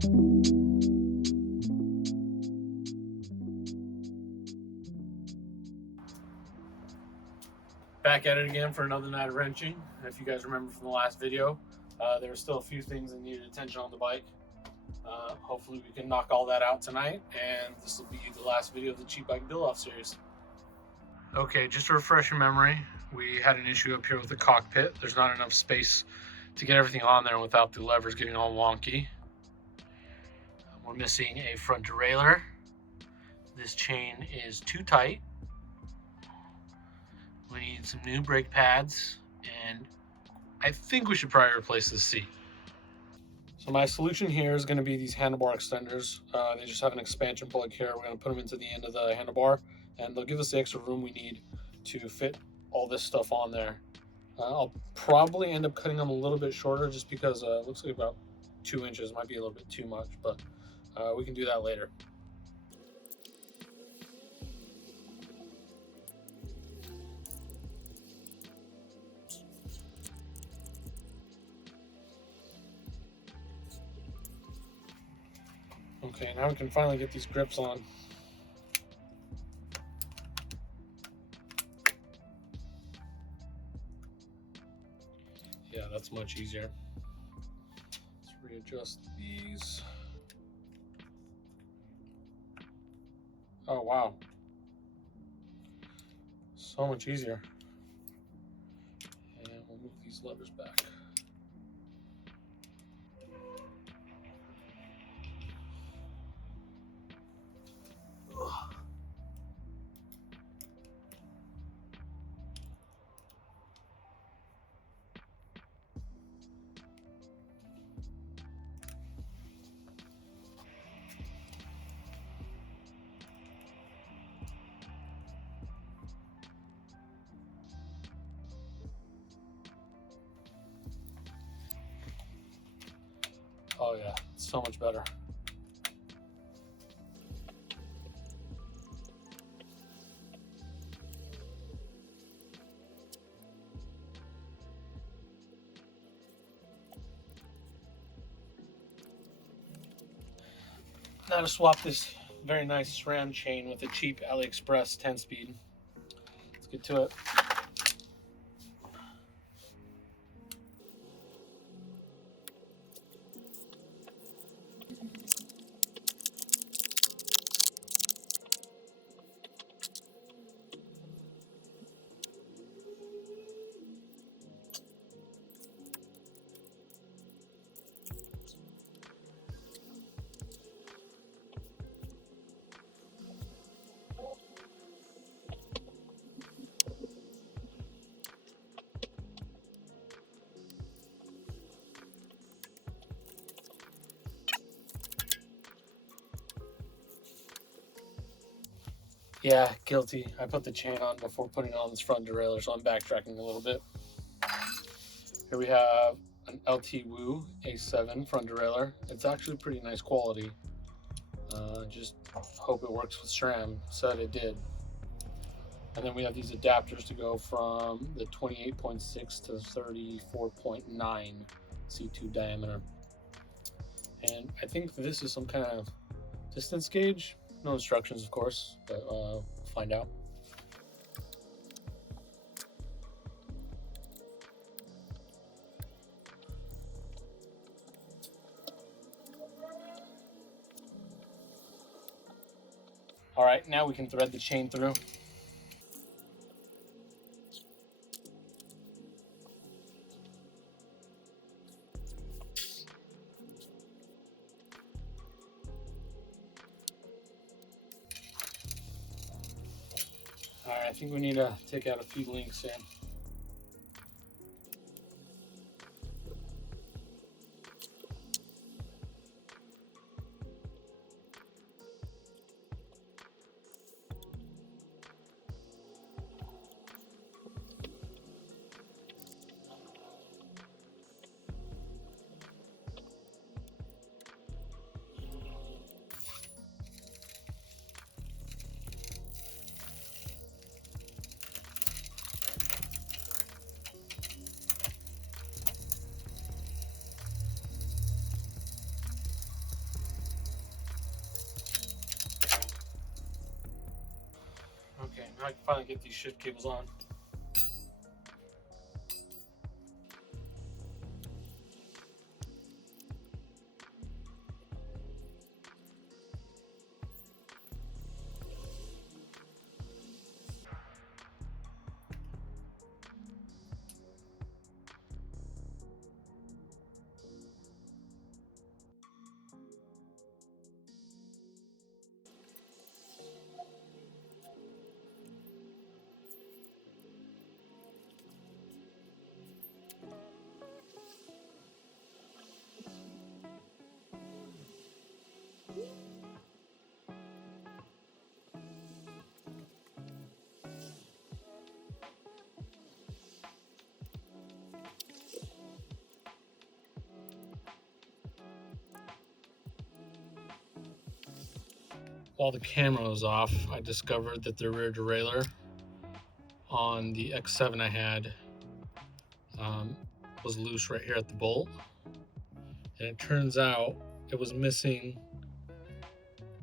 Back at it again for another night of wrenching. If you guys remember from the last video, there were still a few things that needed attention on the bike. Hopefully we can knock all that out tonight, and this will be the last video of the cheap bike build off series. Okay, just to refresh your memory, we had an issue up here with the cockpit. There's not enough space to get everything on there without the levers getting all wonky. We're missing a front derailleur. This chain is too tight. We need some new brake pads, and I think we should probably replace this seat. So my solution here is going to be these handlebar extenders. They just have an expansion plug here. We're going to put them into the end of the handlebar, and they'll give us the extra room we need to fit all this stuff on there. I'll probably end up cutting them a little bit shorter just because it looks like about 2 inches. Might be a little bit too much, but we can do that later. Okay, now we can finally get these grips on. Yeah, that's much easier. Let's readjust these. Oh, wow. So much easier. And we'll move these levers back. Oh yeah, it's so much better. Now to swap this very nice SRAM chain with a cheap AliExpress 10-speed. Let's get to it. Yeah, guilty. I put the chain on before putting on this front derailleur, so I'm backtracking a little bit. Here we have an LT Woo A7 front derailleur. It's actually pretty nice quality. Just hope it works with SRAM. Said it did. And then we have these adapters to go from the 28.6 to 34.9 C2 diameter. And I think this is some kind of distance gauge. No instructions, of course, but we'll find out. All right, now we can thread the chain through. All right, I think we need to take out a few links here. Now I can finally get these shit cables on. While the camera was off, I discovered that the rear derailleur on the X7 I had was loose right here at the bolt. And it turns out it was missing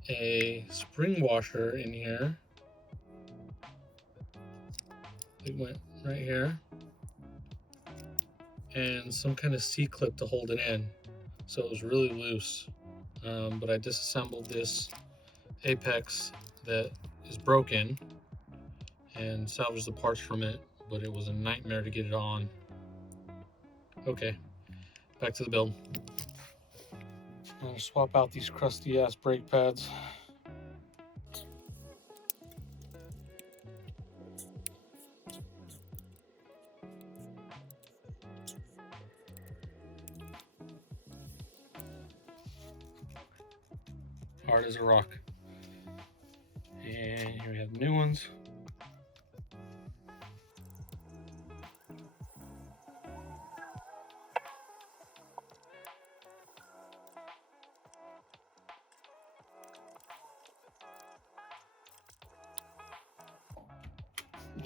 a spring washer in here. It went right here. And some kind of C-clip to hold it in. So it was really loose. But I disassembled this apex that is broken and salvaged the parts from it, but it was a nightmare to get it on. Okay, back to the build. I'm gonna swap out these crusty ass brake pads. Hard as a rock. And here we have the new ones.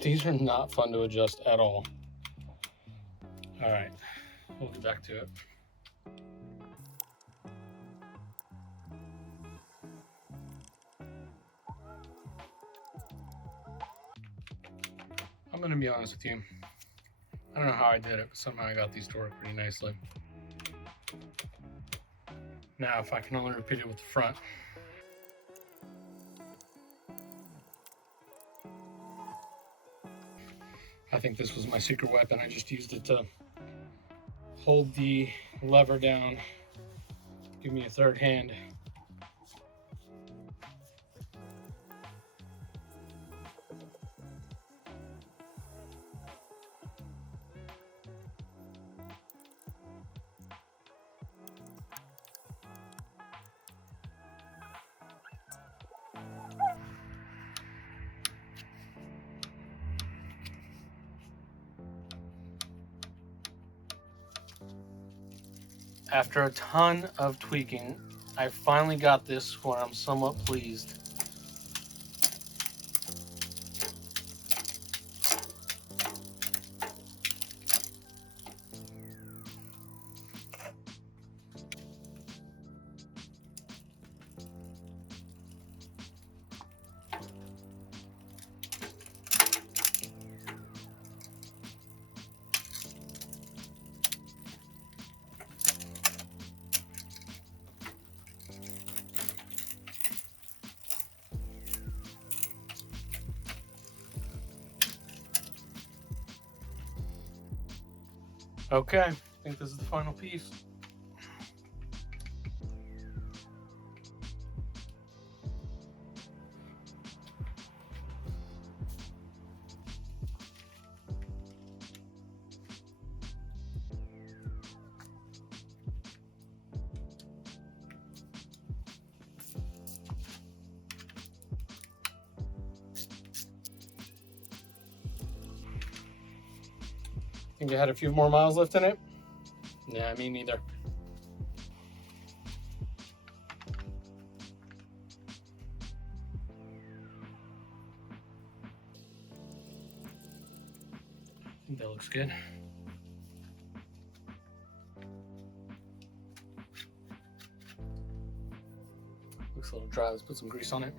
These are not fun to adjust at all. All right, we'll get back to it. I'm gonna be honest with you. I don't know how I did it, but somehow I got these to work pretty nicely. Now, if I can only repeat it with the front. I think this was my secret weapon. I just used it to hold the lever down, give me a third hand. After a ton of tweaking, I finally got this where I'm somewhat pleased. Okay, I think this is the final piece. Think you had a few more miles left in it? Yeah, me neither. I think that looks good. Looks a little dry. Let's put some grease on it.